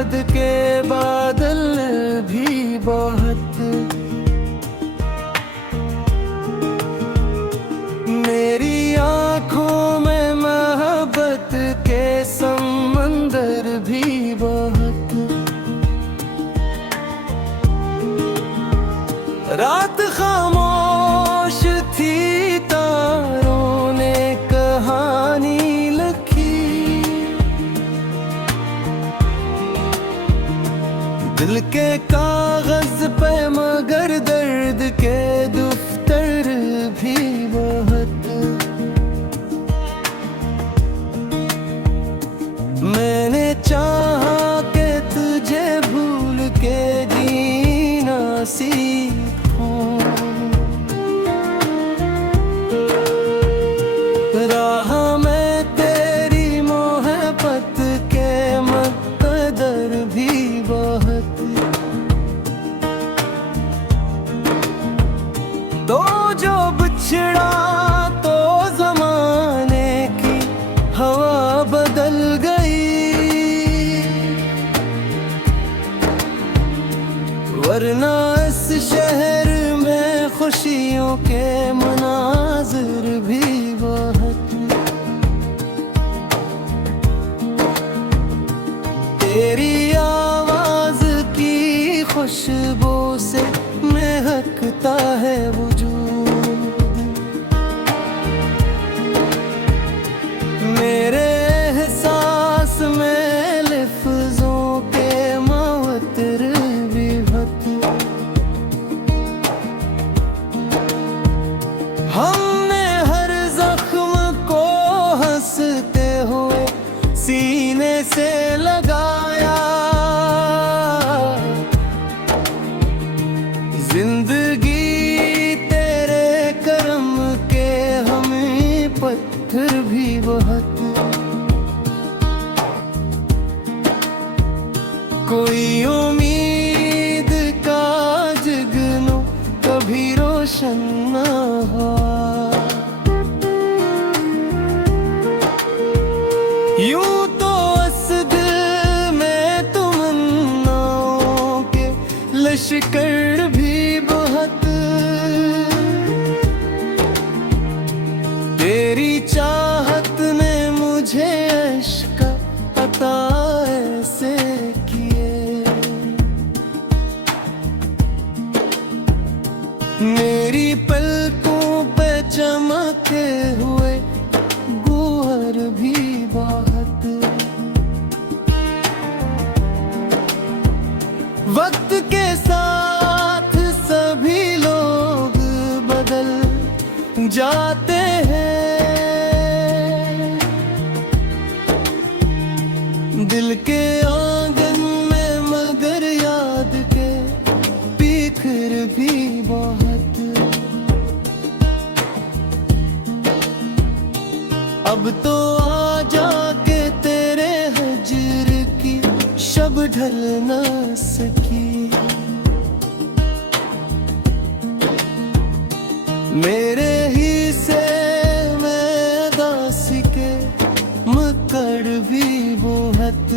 याद के बादल भी बहुत, मेरी आंखों में मोहब्बत के समंदर भी बहुत। रात खामोश थी, तारों ने कहानी लिखी, दिल के कागज पे मगर दर्द के दफ्तर भी बहुत। मैंने चाहा कि तुझे भूल के जीना सीखूं, राह में तेरी मोहब्बत के मकदर भी बहुत। तो जो बिछड़ा तो जमाने की हवा बदल गई, वरना इस शहर में खुशियों के मनाजिर भी बहुत। तेरी आवाज की खुशबू से महकता है वजूद, मेरे एहसास में लफ्जों के मवतर भी बहुत। हमने हर जख्म को हंसते हुए सीने से लगाया, जिंदगी तेरे करम के हमें पत्थर भी बहुत। कोई उम्मीद का जगनू कभी रोशन न हुआ, यूं तो इस दिल में तमन्नाओं के लश्कर भी बहुत। तेरी चाहत ने मुझे इश्क अता ऐसे किए, मेरी पलकों पे चमके हुए गौहर भी बहुत। वक्त के साथ सभी लोग बदल जाते हैं, दिल के आंगन में मगर याद के बिखर भी बहुत। अब तो आ जाके तेरे हजर की शब ढल न सकी, मेरे ही से मैं दासी के मकड़ भी बहुत।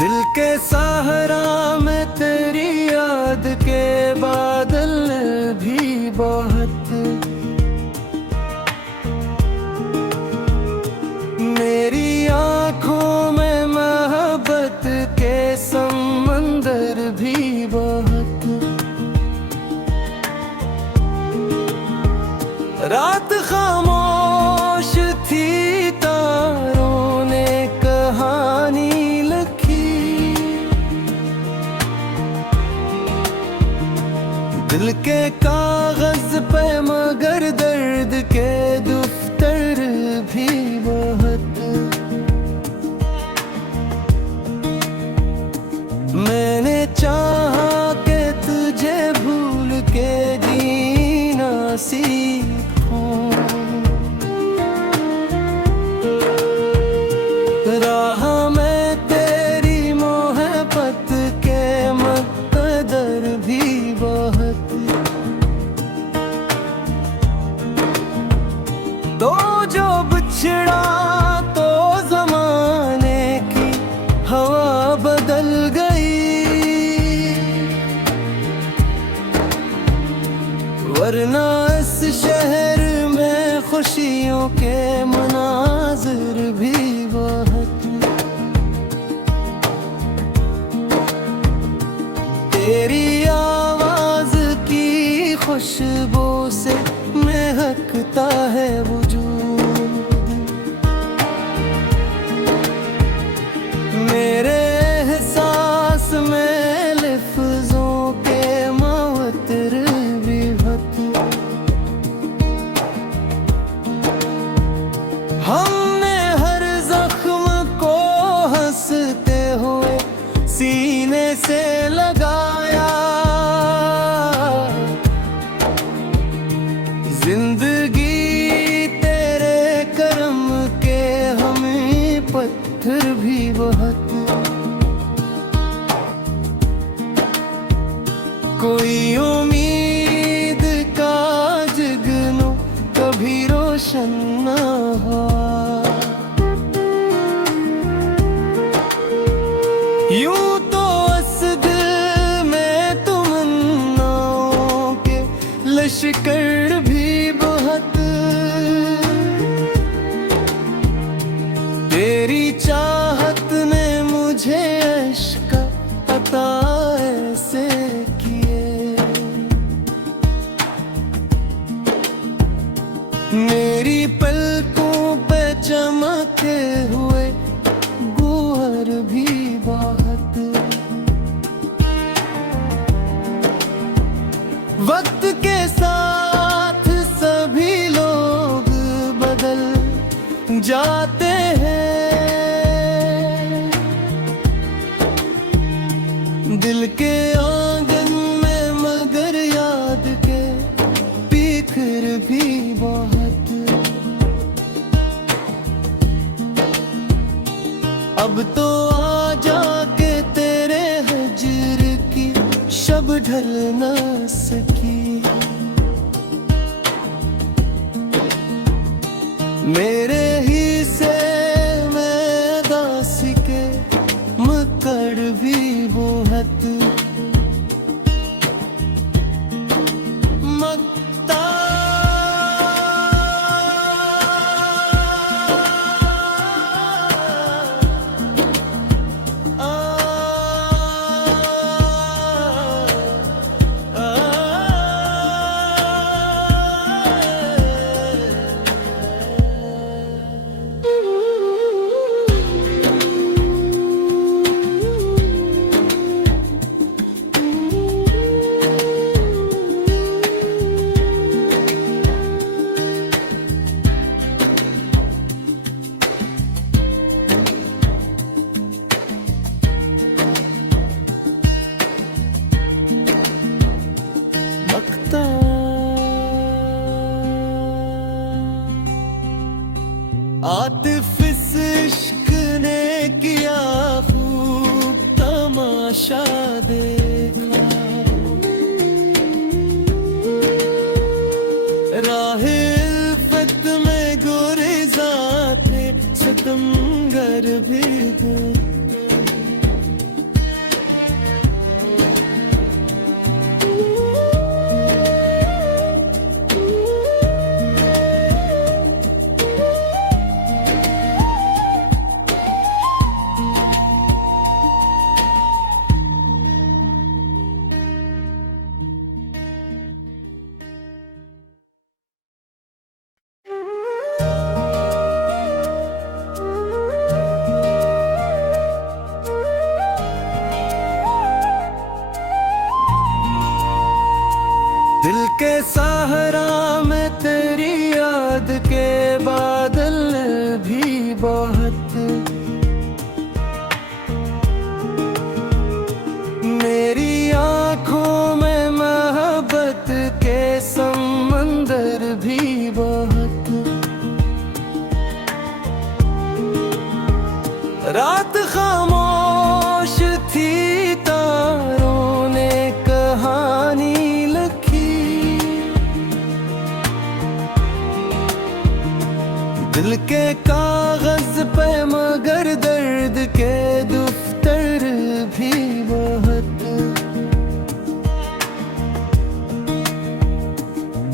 दिल के सहारा में तेरी याद के बादल भी बहुत, मेरी आंखों में मोहब्बत के समंदर भी बहुत। रात खामोश थी, तारों ने कहानी लिखी, दिल के कागज पे मगर दर्द के दफ्तर भी बहुत। मैंने चाहा कि तुझे भूल के जीना सीखूं, राह में तेरी मोहब्बत के मकदर भी बहुत। तो जो बिछड़ा तो जमाने की हवा बदल गई, वरना इस शहर में खुशियों के मनाजिर भी बहुत। तेरी आवाज की खुशबू से महकता है वजूद, मेरे एहसास में लफ्जों के मवतर भी बहुत। हमने हर जख्म को हंसते हुए सीने से लगाया, जिंदगी तेरे करम के हमें पत्थर भी बहुत। कोई उम्मीद का जगनू कभी रोशन न हुआ, यूं तो असद में तमन्नाओं के लश्कर भी बहुत। तेरी चाहत ने मुझे इश्क अता ऐसे किए, मेरी पलकों पे चमके हुए गौहर भी बहुत। वक्त के साथ सभी लोग बदल जाते हैं, दिल के आंगन में मगर याद के बिखर भी बहुत। अब तो आ जाके तेरे हजर की शब ढल न सकी, मेरे ही से मैं दासी के मकड़ भी बहुत। मकता आतिफ इस इश्क ने किया खूब तमाशा देखा, राहे इल्फत में गुरेज़ा थे सितमगर भी गए। सहारा में तेरी याद के बादल भी बहुत, मेरी आंखों में मोहब्बत के समंदर भी बहुत। रात खामोश थी, तारों ने कहानी लिखी, दिल के कागज पे मगर दर्द के दफ्तर भी बहुत।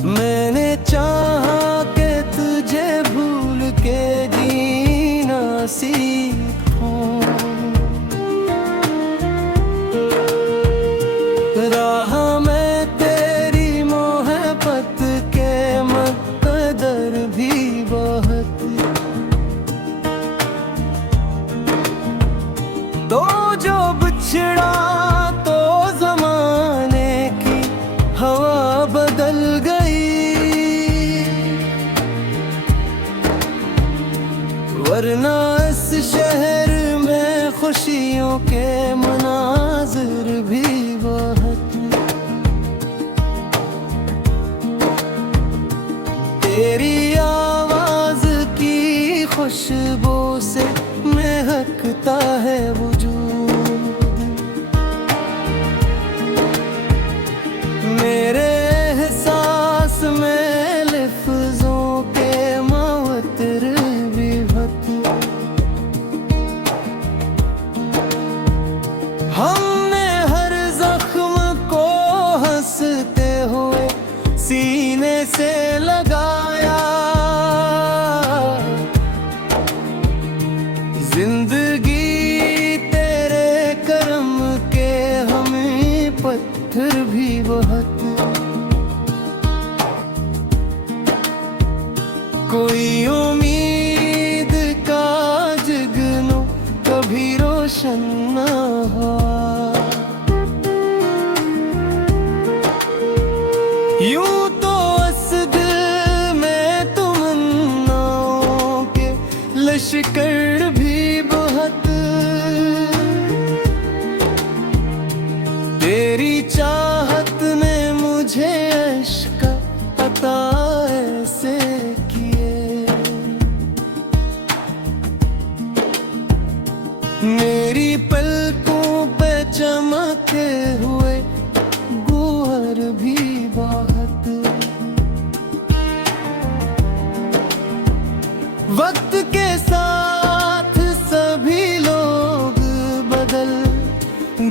मैंने चाहा कि तुझे भूल के जीना सीखूं, राह में तेरी मोहब्बत के मकदर भी बहुत। तो जो बिछड़ा तो जमाने की हवा बदल गई, वरना इस शहर में खुशियों के मनाजिर भी बहुत। तेरी आवाज की खुशबू से महकता है वजूद, मेरे एहसास में लफ्जों के मावतर भी बहुत। हमने हर जख्म को हंसते हुए सीने से लगाया, जिंदगी तेरे करम के हमें पत्थर भी बहुत। कोई उम्मीद का जगनू कभी रोशन न हुआ, यूं तो असद में तमन्नाओं के लश्कर भी बहुत। तेरी चाहत ने मुझे इश्क अता ऐसे किए, मेरी पलकों पे चमके हुए गौहर भी बहुत। वक्त के साथ सभी लोग बदल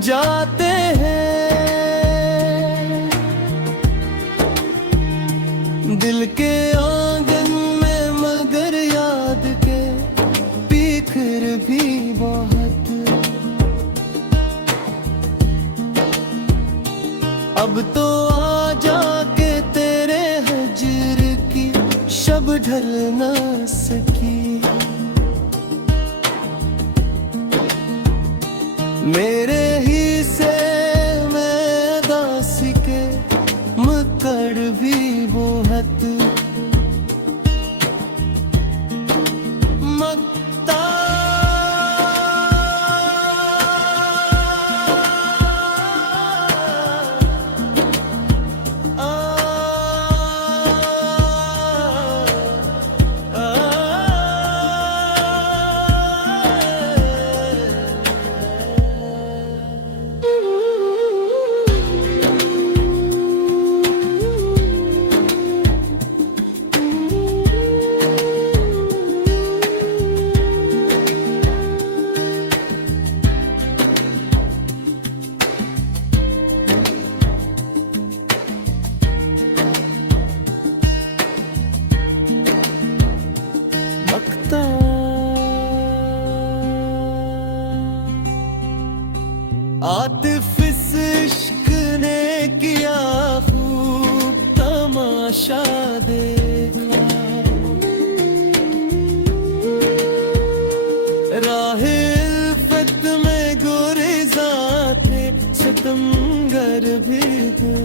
जाते हैं, दिल के आंगन में मगर याद के बिखर भी बहुत। अब तो आ जाके तेरे हजर की शब ढल न सकी, मेरे ही से मैं दासी के मकड़ भी बहुत। मक्ता आतिफ इस इश्क ने किया खूब तमाशा देखा, राहे इल्फत में गुरेज़ा थे सितमगर भी थे।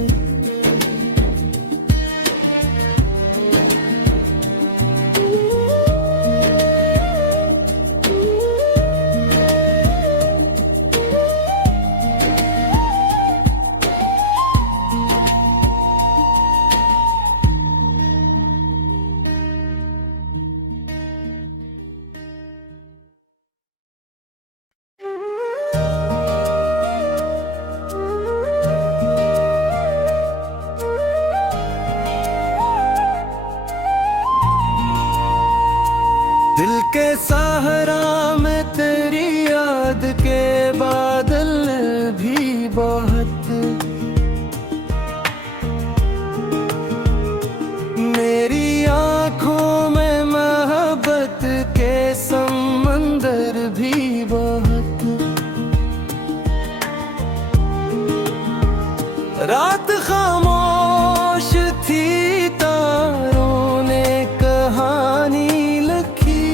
दर्द के बादल भी बहुत। मेरी आंखों में मोहब्बत के समंदर भी बहुत। रात खामोश थी, तारों ने कहानी लिखी।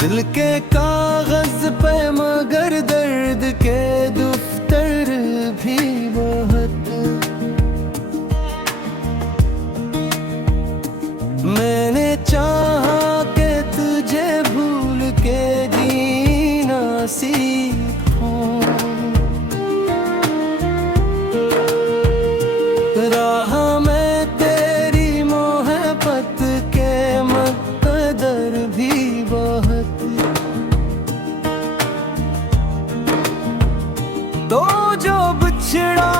दिल के कागज पे मगर दर्द के दफ्तर भी बहुत। मैंने चाहा कि तुझे भूल के जीना सीखूं। राह में तेरी मोहब्बत के मकदर भी बहुत। तो जो बिछड़ा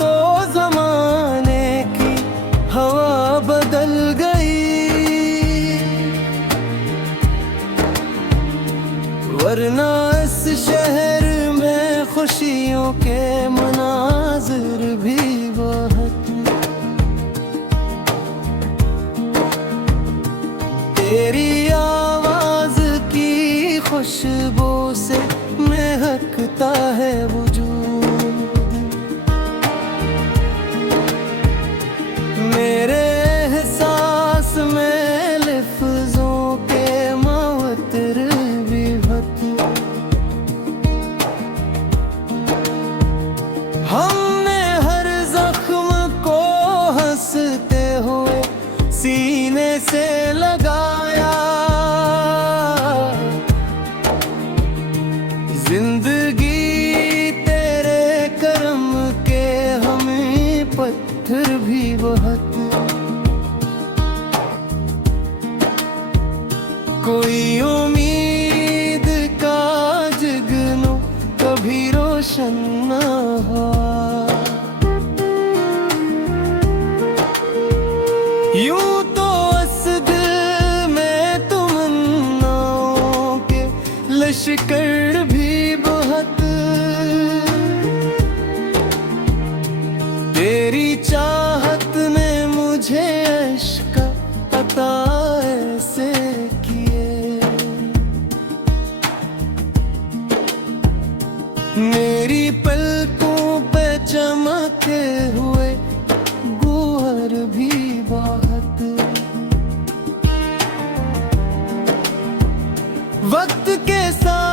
तो जमाने की हवा बदल गई, वरना इस शहर में खुशियों के मनाजिर भी बहुत। तेरी आवाज की खुशबू से महकता है वजूद। मेरे एहसास में लफ्जों के मावतर भी बहुत। हमने हर जख्म को हंसते हुए सीने से लगाया। जिंदगी तेरे करम के हमें पत्थर भी बहुत। कोई उम्मीद का जगनू कभी रोशन न हुआ। यूं तो इस दिल में तमन्नाओं के लश्कर भी बहुत। तेरी चाहत ने मुझे इश्क अता ऐसे किए। मेरी पलकों पे चमके हुए गौहर भी बहुत। वक्त के साथ